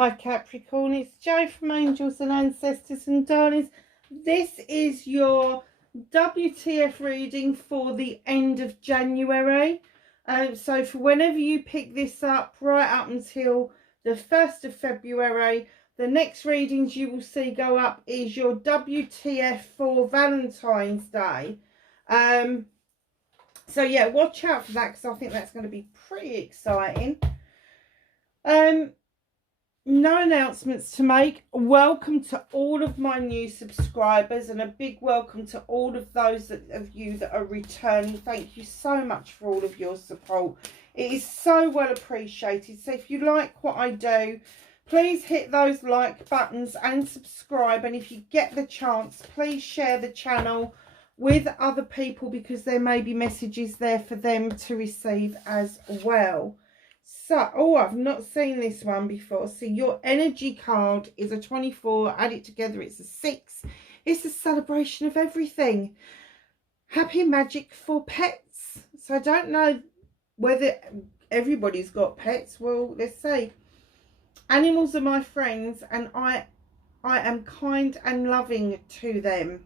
Hi Capricorn, it's Jo from Angels and Ancestors and Darlings. This is your WTF reading for the end of January. So for whenever you pick this up, right up until the 1st of February, the next readings you will see go up is your WTF for Valentine's Day. So yeah, watch out for that because I think that's going to be pretty exciting. No announcements to make. Welcome to all of my new subscribers and a big welcome to all of those of you that are returning. Thank you so much for all of your support. It is so well appreciated. So if you like what I do, please hit those like buttons and subscribe. And if you get the chance, please share the channel with other people because there may be messages there for them to receive as well. So, oh, I've not seen this one before. So your energy card is a 24. Add it together, it's a 6. It's a celebration of everything. Happy magic for pets. So I don't know whether everybody's got pets. Well, let's see. Animals are my friends and I am kind and loving to them.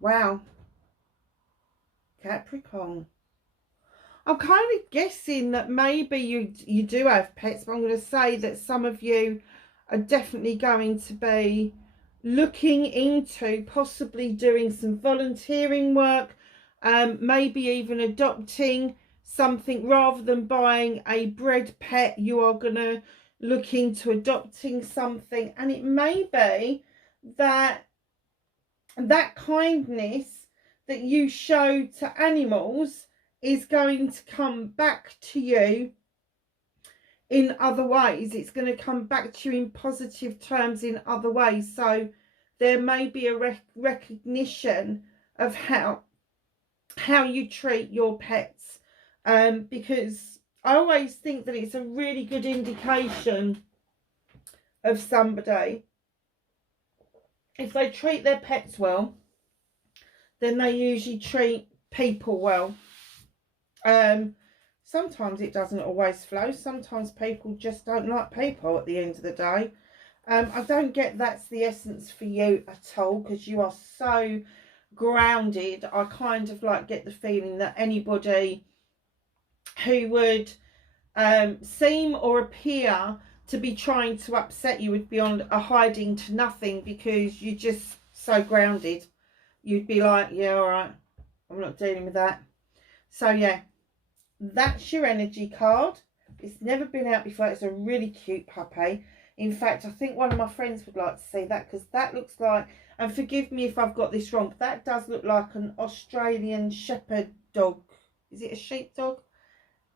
Wow. Capricorn. I'm kind of guessing that maybe you do have pets, but I'm going to say that some of you are definitely going to be looking into possibly doing some volunteering work, maybe even adopting something rather than buying a bred pet. You are going to look into adopting something, and it may be that kindness that you show to animals is going to come back to you in other ways. It's going to come back to you in positive terms in other ways. So there may be a recognition of how you treat your pets, because I always think that it's a really good indication of somebody. If they treat their pets well, then they usually treat people well. Sometimes it doesn't always flow. Sometimes people just don't like people at the end of the day. I don't get that's the essence for you at all, because you are so grounded. I kind of like get the feeling that anybody who would seem or appear to be trying to upset you would be on a hiding to nothing, because you're just so grounded. You'd be like, yeah, all right, I'm not dealing with that. So yeah, that's your energy card. It's never been out before. It's a really cute puppy. In fact, I think one of my friends would like to see that, because that looks like, and forgive me if I've got this wrong, but that does look like an Australian shepherd dog. Is it a sheepdog?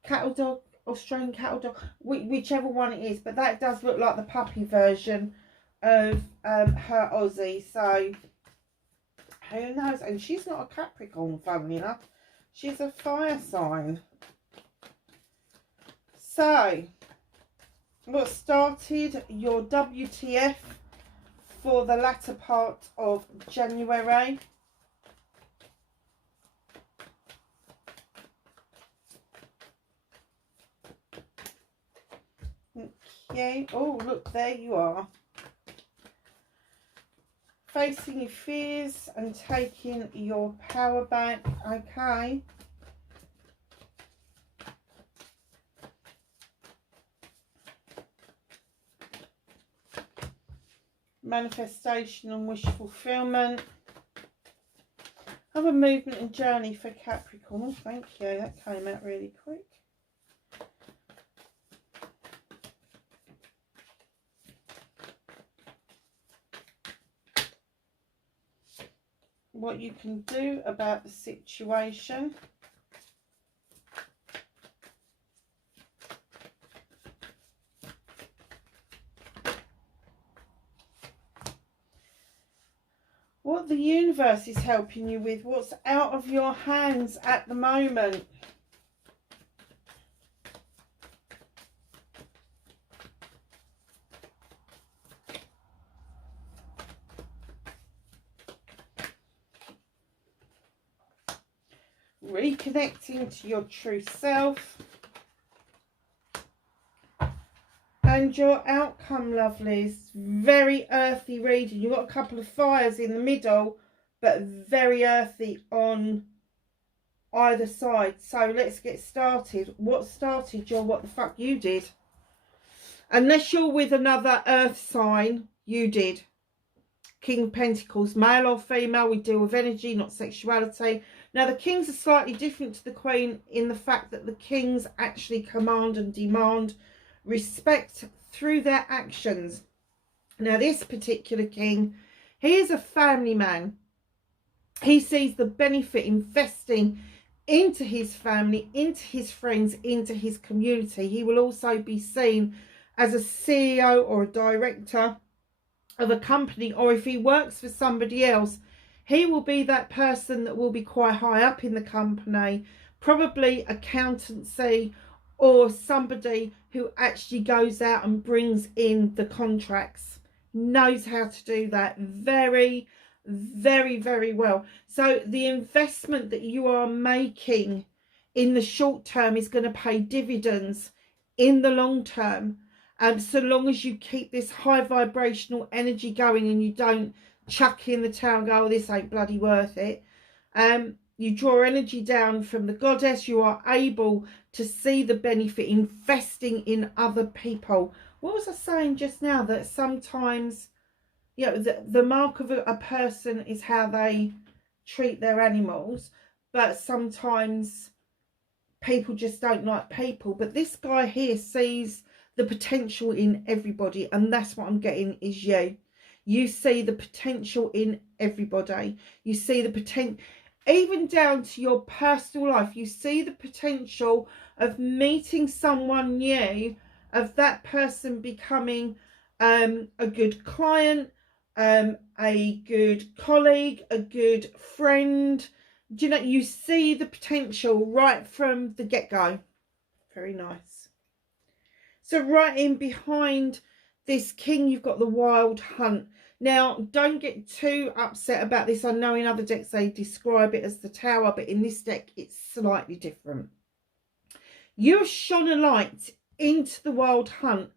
Cattle dog? Australian cattle dog? Whichever one it is, but that does look like the puppy version of her Aussie. So who knows? And she's not a Capricorn, funnily enough. She's a fire sign. So, what started your WTF for the latter part of January? Okay. Oh, look, there you are. Facing your fears and taking your power back. Okay. Manifestation and wish fulfillment. Have a movement and journey for Capricorn. Oh, thank you. That came out really quick. What you can do about the situation. What the universe is helping you with, what's out of your hands at the moment. Reconnecting to your true self. And your outcome, lovelies, very earthy reading. You've got a couple of fires in the middle, but very earthy on either side. So let's get started. What started your what the fuck you did? Unless you're with another earth sign, you did. King of Pentacles, male or female, we deal with energy, not sexuality. Now, the kings are slightly different to the queen in the fact that the kings actually command and demand respect through their actions. Now, this particular king, he is a family man. He sees the benefit investing into his family, into his friends, into his community. He will also be seen as a CEO or a director of a company, or if he works for somebody else, he will be that person that will be quite high up in the company, probably accountancy, or somebody who actually goes out and brings in the contracts, knows how to do that very, very, very well. So the investment that you are making in the short term is going to pay dividends in the long term. So long as you keep this high vibrational energy going and you don't chuck in the towel and go, oh, this ain't bloody worth it. You draw energy down from the goddess. You are able to see the benefit investing in other people. What was I saying just now? That sometimes, you know, the mark of a person is how they treat their animals. But sometimes people just don't like people. But this guy here sees the potential in everybody, and that's what I'm getting is you. You see the potential in everybody. You see the potential, even down to your personal life. You see the potential of meeting someone new, of that person becoming a good client, a good colleague, a good friend. Do you know, you see the potential right from the get-go. Very nice. So right in behind this king, you've got the Wild Hunt. Now, don't get too upset about this. I know in other decks they describe it as the Tower, but in this deck it's slightly different. You have shone a light into the Wild Hunt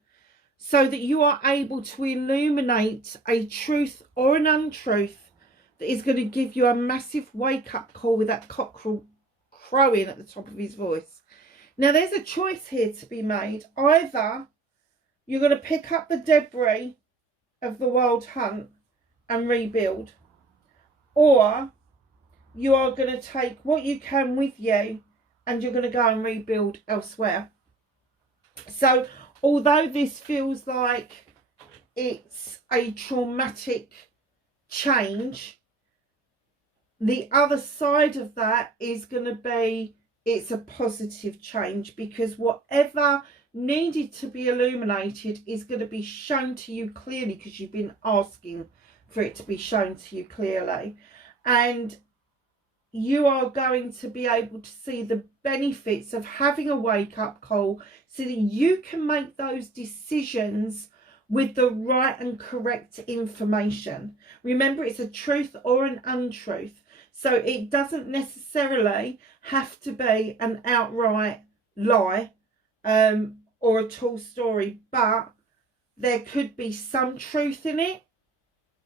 so that you are able to illuminate a truth or an untruth that is going to give you a massive wake-up call with that cockerel crowing at the top of his voice. Now, there's a choice here to be made. Either you're going to pick up the debris of the Wild Hunt and rebuild, or you are going to take what you can with you and you're going to go and rebuild elsewhere. So, although this feels like it's a traumatic change, the other side of that is going to be it's a positive change, because whatever needed to be illuminated is going to be shown to you clearly, because you've been asking for it to be shown to you clearly, and you are going to be able to see the benefits of having a wake-up call so that you can make those decisions with the right and correct information. Remember, it's a truth or an untruth. So it doesn't necessarily have to be an outright lie or a tall story, but there could be some truth in it,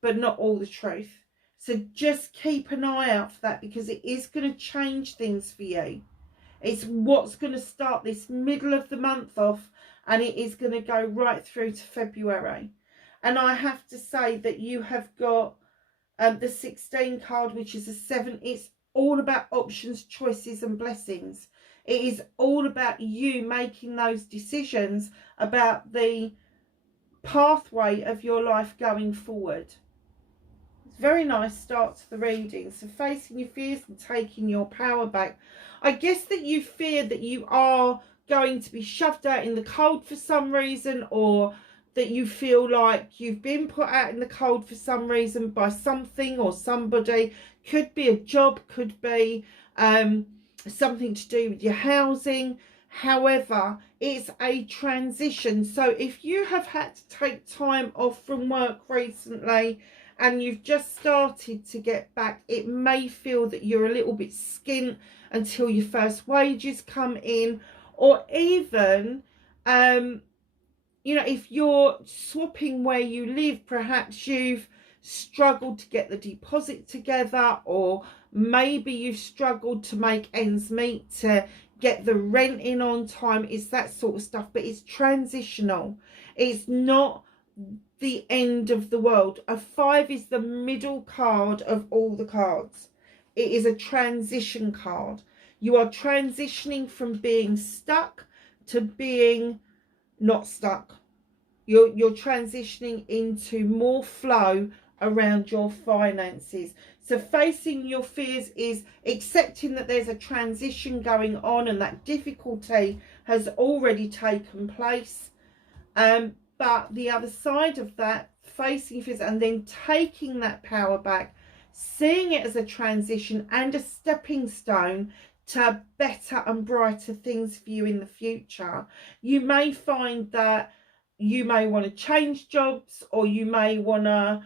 but not all the truth. So just keep an eye out for that, because it is going to change things for you. It's what's going to start this middle of the month off, and it is going to go right through to February. And I have to say that you have got the 16 card, which is a 7. It's all about options, choices and blessings. It is all about you making those decisions about the pathway of your life going forward. It's a very nice start to the reading. So facing your fears and taking your power back. I guess that you fear that you are going to be shoved out in the cold for some reason, or that you feel like you've been put out in the cold for some reason by something or somebody. Could be a job, could be something to do with your housing. However, it's a transition. So if you have had to take time off from work recently and you've just started to get back, it may feel that you're a little bit skint until your first wages come in, or even you know, if you're swapping where you live, perhaps you've struggled to get the deposit together, or maybe you've struggled to make ends meet to get the rent in on time. It's that sort of stuff, but it's transitional. It's not the end of the world. A 5 is the middle card of all the cards. It is a transition card. You are transitioning from being stuck to being not stuck. You're transitioning into more flow around your finances. So facing your fears is accepting that there's a transition going on and that difficulty has already taken place. But the other side of that, facing fears and then taking that power back, seeing it as a transition and a stepping stone to better and brighter things for you in the future. You may find that you may want to change jobs, or you may want to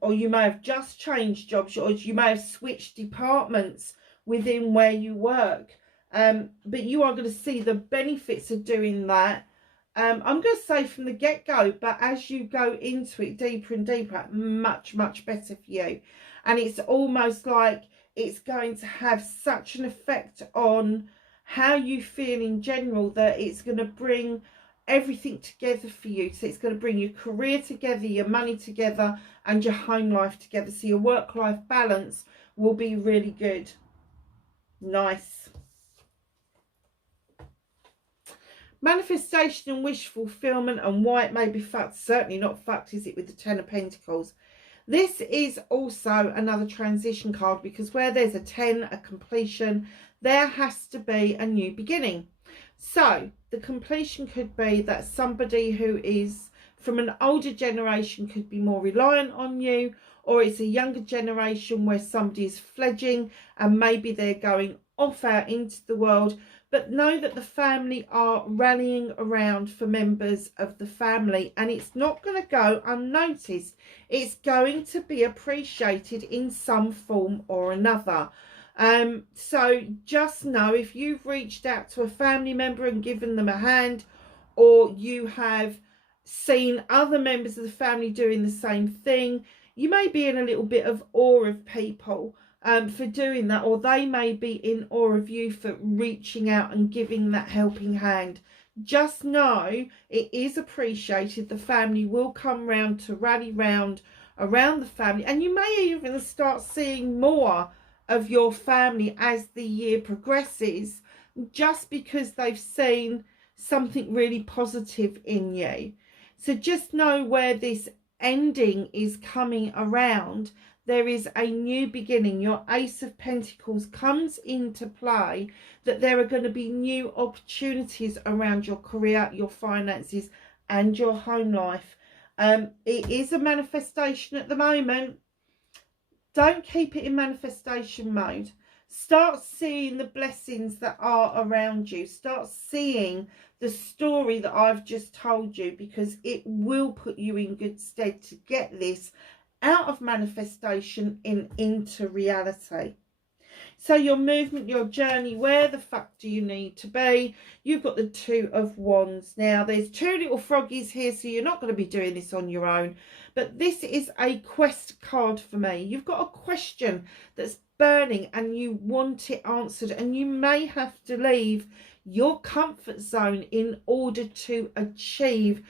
or you may have just changed jobs, or you may have switched departments within where you work, but you are going to see the benefits of doing that. I'm going to say from the get-go, but as you go into it deeper and deeper, much better for you. And it's almost like it's going to have such an effect on how you feel in general that it's going to bring everything together for you. So it's going to bring your career together, your money together, and your home life together. So your work-life balance will be really good. Nice. Manifestation and wish fulfillment, and why it may be fucked. Certainly not fucked, is it, with the 10 of Pentacles? This is also another transition card, because where there's a 10, a completion, there has to be a new beginning. So the completion could be that somebody who is from an older generation could be more reliant on you, or it's a younger generation where somebody is fledging and maybe they're going off out into the world. But know that the family are rallying around for members of the family, and it's not going to go unnoticed. It's going to be appreciated in some form or another. So just know, if you've reached out to a family member and given them a hand, or you have seen other members of the family doing the same thing, you may be in a little bit of awe of people for doing that, or they may be in awe of you for reaching out and giving that helping hand. Just know it is appreciated. The family will come round to rally round around the family, and you may even start seeing more of your family as the year progresses, just because they've seen something really positive in you. So just know where this ending is coming around, there is a new beginning. Your Ace of Pentacles comes into play, that there are going to be new opportunities around your career, your finances, and your home life. It is a manifestation at the moment. Don't keep it in manifestation mode. Start seeing the blessings that are around you. Start seeing the story that I've just told you, because it will put you in good stead to get this out of manifestation and into reality. So your movement, your journey, where the fuck do you need to be? You've got the 2 of Wands. Now, there's 2 little froggies here, so you're not going to be doing this on your own. But this is a quest card for me. You've got a question that's burning and you want it answered, and you may have to leave your comfort zone in order to achieve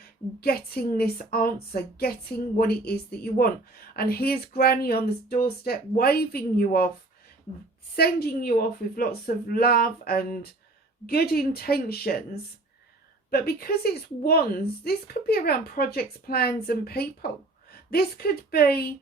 getting this answer, getting what it is that you want. And here's Granny on this doorstep waving you off, sending you off with lots of love and good intentions. But because it's Wands, this could be around projects, plans, and people. This could be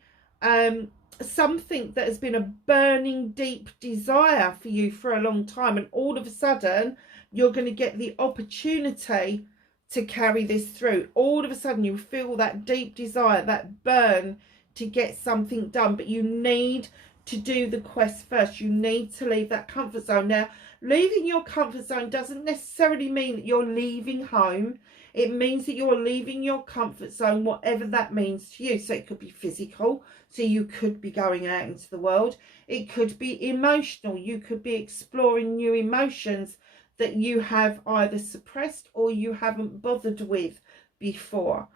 something that has been a burning deep desire for you for a long time, and all of a sudden you're going to get the opportunity to carry this through. All of a sudden you feel that deep desire, that burn to get something done, but you need to do the quest first. You need to leave that comfort zone. Now, leaving your comfort zone doesn't necessarily mean that you're leaving home. It means that you're leaving your comfort zone, whatever that means to you. So it could be physical, so you could be going out into the world. It could be emotional. You could be exploring new emotions that you have either suppressed or you haven't bothered with before.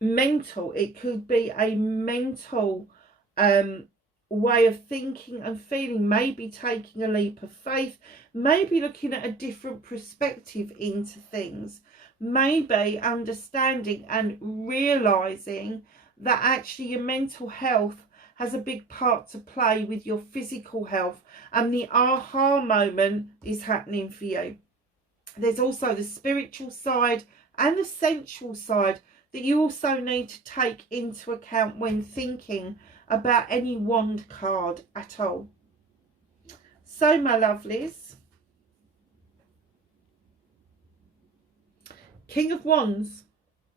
Mental, it could be a mental way of thinking and feeling, maybe taking a leap of faith, maybe looking at a different perspective into things, maybe understanding and realizing that actually your mental health has a big part to play with your physical health, and the aha moment is happening for you. There's also the spiritual side and the sensual side that you also need to take into account when thinking about any wand card at all. So, my lovelies, King of Wands,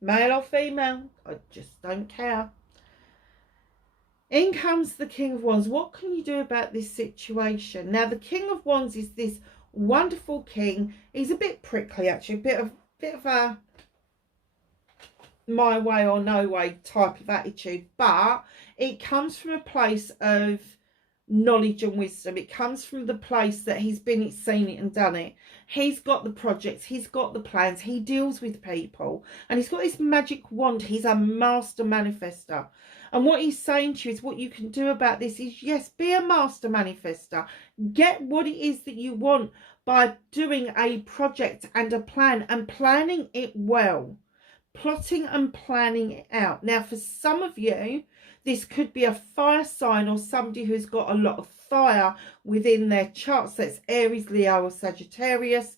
male or female, I just don't care. In comes the King of Wands. What can you do about this situation? Now, the King of Wands is this wonderful king. He's a bit prickly, actually, a bit of a my way or no way type of attitude, but it comes from a place of knowledge and wisdom. It comes from the place that he's been it, seen it and done it. He's got the projects, he's got the plans, he deals with people, and he's got this magic wand. He's a master manifester, and what he's saying to you is what you can do about this is, yes, be a master manifester. Get what it is that you want by doing a project and a plan and planning it well. Plotting and planning it out. Now, for some of you, this could be a fire sign or somebody who's got a lot of fire within their charts. That's Aries, Leo or Sagittarius.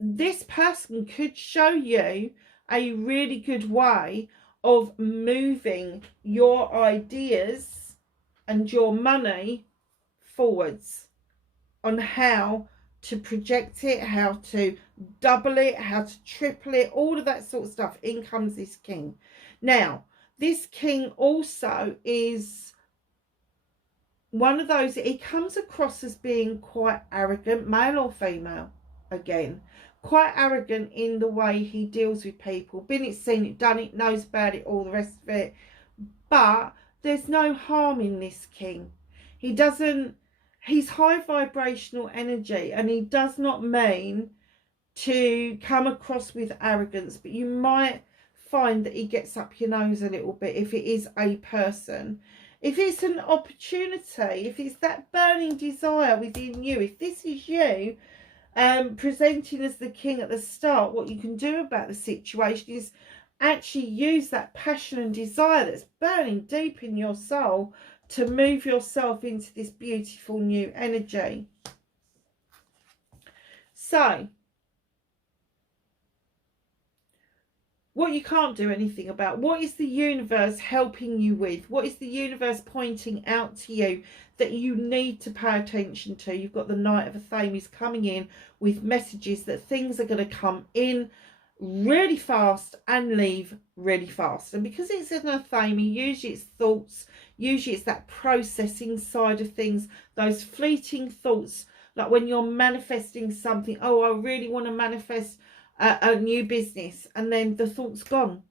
This person could show you a really good way of moving your ideas and your money forwards, on how to project it, how to double it, how to triple it, all of that sort of stuff. In comes this king. Now, this king also is one of those, he comes across as being quite arrogant, male or female, again, quite arrogant in the way he deals with people. Been it, seen it, done it, knows about it, all the rest of it. But there's no harm in this king. He doesn't, he's high vibrational energy, and he does not mean to come across with arrogance, but you might find that he gets up your nose a little bit if it is a person. If it's an opportunity, if it's that burning desire within you, if this is you presenting as the king at the start, what you can do about the situation is actually use that passion and desire that's burning deep in your soul to move yourself into this beautiful new energy. So, what you can't do anything about, what is the universe helping you with? What is the universe pointing out to you that you need to pay attention to? You've got the Knight of Athames coming in with messages that things are going to come in really fast and leave really fast. And because it's an Athame, usually it's thoughts, usually it's that processing side of things, those fleeting thoughts, like when you're manifesting something. Oh, I really want to manifest a new business, and then the thought's gone.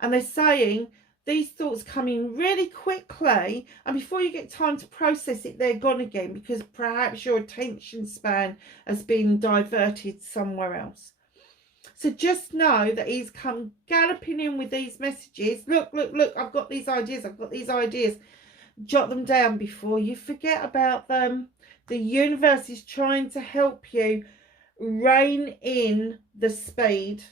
And they're saying these thoughts come in really quickly, and before you get time to process it, they're gone again, because perhaps your attention span has been diverted somewhere else. So just know that he's come galloping in with these messages. Look, look, look, I've got these ideas, I've got these ideas. Jot them down before you forget about them. The universe is trying to help you rein in the speed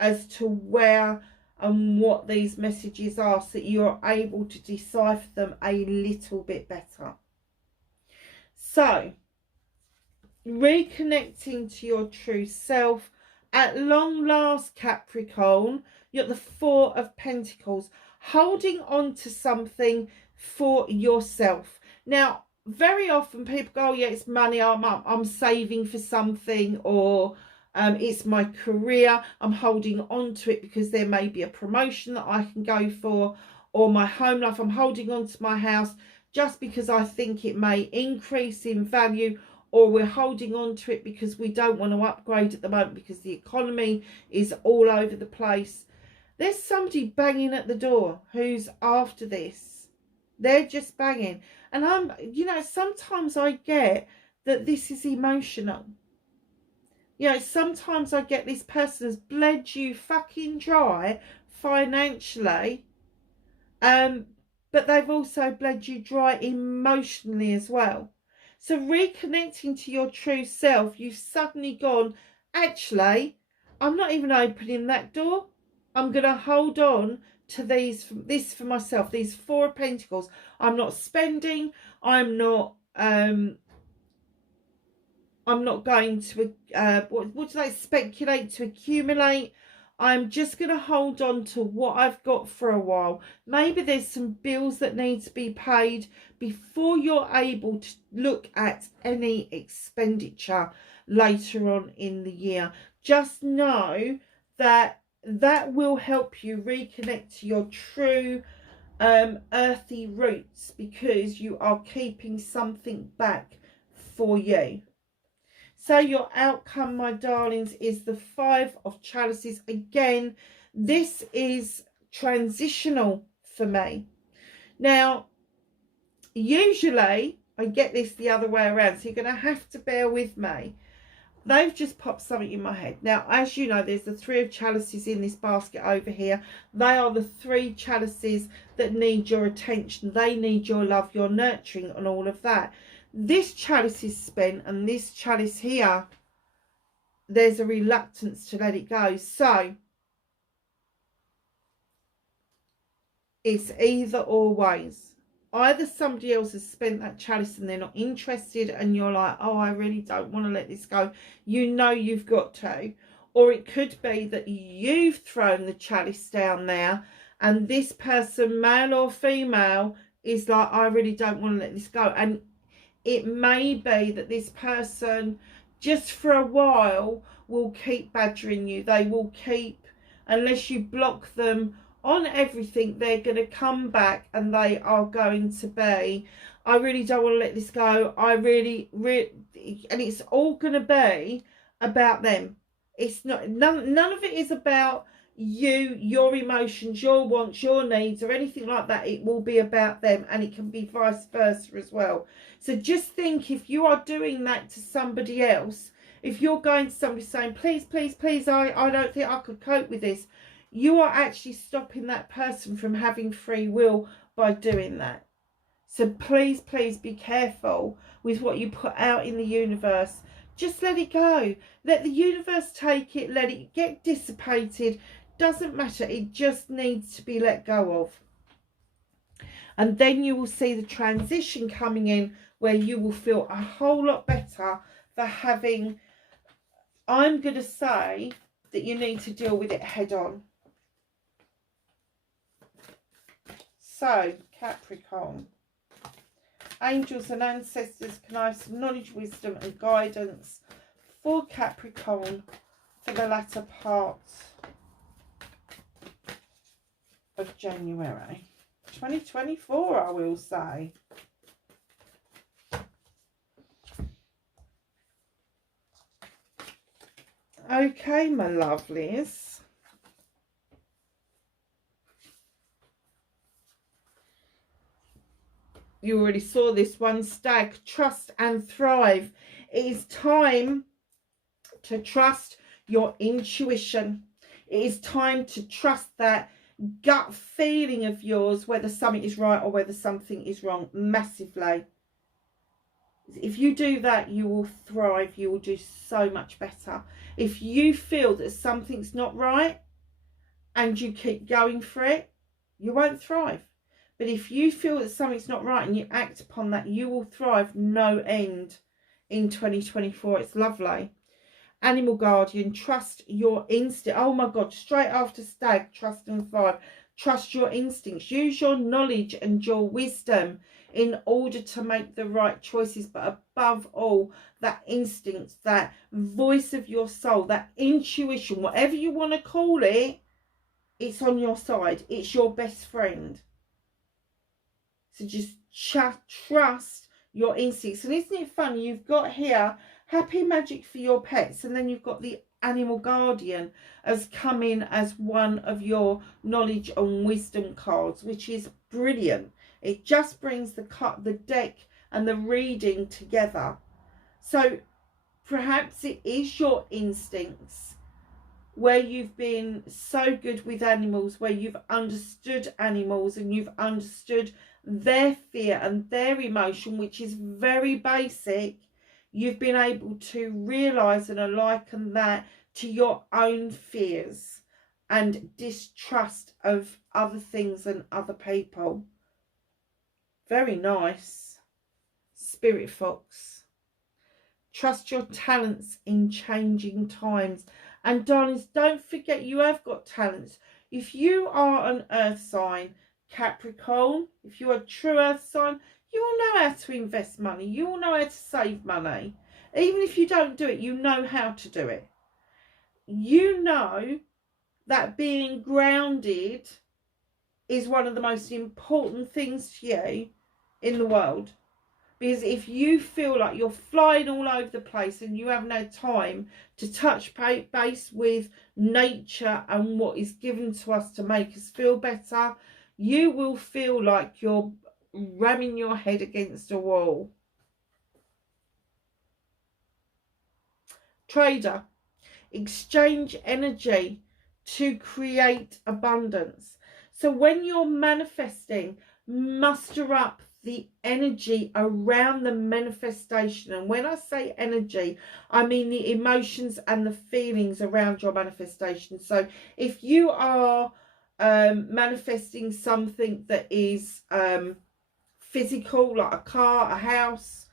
as to where and what these messages are, so that you're able to decipher them a little bit better. So, reconnecting to your true self. At long last, Capricorn, you're at the Four of Pentacles, holding on to something for yourself. Now, very often people go, oh yeah, it's money, I'm saving for something, or it's my career, I'm holding on to it because there may be a promotion that I can go for, or my home life, I'm holding on to my house just because I think it may increase in value, or we're holding on to it because we don't want to upgrade at the moment because the economy is all over the place. There's somebody banging at the door who's after this. They're just banging. And you know, sometimes I get that this is emotional. You know, sometimes I get this person has bled you fucking dry financially, but they've also bled you dry emotionally as well. So reconnecting to your true self, you've suddenly gone, actually, I'm not even opening that door. I'm going to hold on to this for myself, these 4 of Pentacles. I'm not spending. I'm not going to, what do they speculate, to accumulate. I'm just going to hold on to what I've got for a while. Maybe there's some bills that need to be paid before you're able to look at any expenditure later on in the year. Just know that that will help you reconnect to your true earthy roots, because you are keeping something back for you. So your outcome, my darlings, is the 5 of Chalices. Again, this is transitional for me. Now, usually I get this the other way around, so you're going to have to bear with me. They've just popped something in my head. Now, as you know, there's the 3 of Chalices in this basket over here. They are the 3 chalices that need your attention. They need your love, your nurturing, and all of that. This chalice is spent, and this chalice here, there's a reluctance to let it go. So it's either or ways. Either somebody else has spent that chalice and they're not interested, and you're like, oh, I really don't want to let this go. You know you've got to. Or it could be that you've thrown the chalice down there, and this person, male or female, is like, I really don't want to let this go. And it may be that this person, just for a while, will keep badgering you. They will keep, unless you block them on everything, they're going to come back and they are going to be, I really don't want to let this go. I really, and it's all going to be about them. It's not, none of it is about you, your emotions, your wants, your needs, or anything like that. It will be about them, and it can be vice versa as well. So just think, if you are doing that to somebody else, if you're going to somebody saying, please, please, please, I don't think I could cope with this, you are actually stopping that person from having free will by doing that. So please, please be careful with what you put out in the universe. Just let it go. Let the universe take it. Let it get dissipated. Doesn't matter. It just needs to be let go of. And then you will see the transition coming in, where you will feel a whole lot better for having, I'm going to say that you need to deal with it head on. So, Capricorn, angels and ancestors, can I have some knowledge, wisdom and guidance for Capricorn for the latter part of January 2024, I will say. Okay, my lovelies. You already saw this one, Stag, trust and thrive. It is time to trust your intuition. It is time to trust that gut feeling of yours, whether something is right or whether something is wrong, massively. If you do that, you will thrive. You will do so much better. If you feel that something's not right and you keep going for it, you won't thrive. But if you feel that something's not right and you act upon that, you will thrive no end in 2024. It's lovely. Animal guardian, trust your instinct. Oh my God, straight after Stag, trust and thrive. Trust your instincts. Use your knowledge and your wisdom in order to make the right choices. But above all, that instinct, that voice of your soul, that intuition, whatever you want to call it, it's on your side. It's your best friend. So just trust your instincts. And isn't it funny? You've got here happy magic for your pets, and then you've got the animal guardian as come in as one of your knowledge and wisdom cards, which is brilliant. It just brings the deck and the reading together. So Perhaps it is your instincts, where you've been so good with animals, where you've understood animals and you've understood their fear and their emotion, which is very basic. You've been able to realise and liken that to your own fears and distrust of other things and other people. Very nice. Spirit Fox. Trust your talents in changing times. And darlings, don't forget you have got talents. If you are an earth sign, Capricorn, if you're a true earth sign, you will know how to invest money. You will know how to save money. Even if you don't do it, you know how to do it. You know that being grounded is one of the most important things to you in the world. Because if you feel like you're flying all over the place and you haven't had time to touch base with nature and what is given to us to make us feel better, you will feel like you're ramming your head against a wall. Trader, exchange energy to create abundance. So when you're manifesting, muster up the energy around the manifestation. And when I say energy, I mean the emotions and the feelings around your manifestation. So if you are manifesting something that is physical, like a car, a house,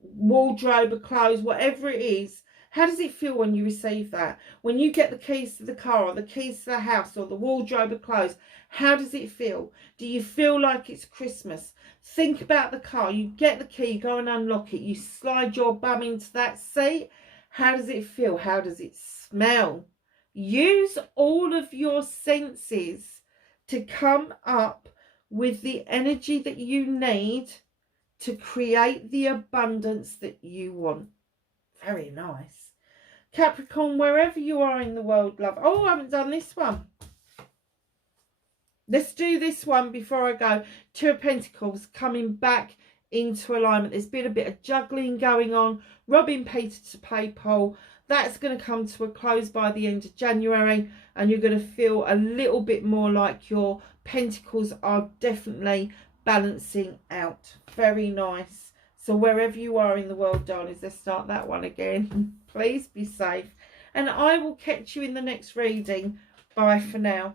wardrobe, a clothes, whatever it is, how does it feel when you receive that? When you get the keys to the car or the keys to the house or the wardrobe of clothes, how does it feel? Do you feel like it's Christmas? Think about the car. You get the key, you go and unlock it. You slide your bum into that seat. How does it feel? How does it smell? Use all of your senses to come up with the energy that you need to create the abundance that you want. Very nice. Capricorn, wherever you are in the world, love. Oh, I haven't done this one. Let's do this one before I go. Two of Pentacles coming back into alignment. There's been a bit of juggling going on. Robbing Peter to pay Paul. That's going to come to a close by the end of January. And you're going to feel a little bit more like your Pentacles are definitely balancing out. Very nice. So wherever you are in the world, darlings, let's start that one again. Please be safe. And I will catch you in the next reading. Bye for now.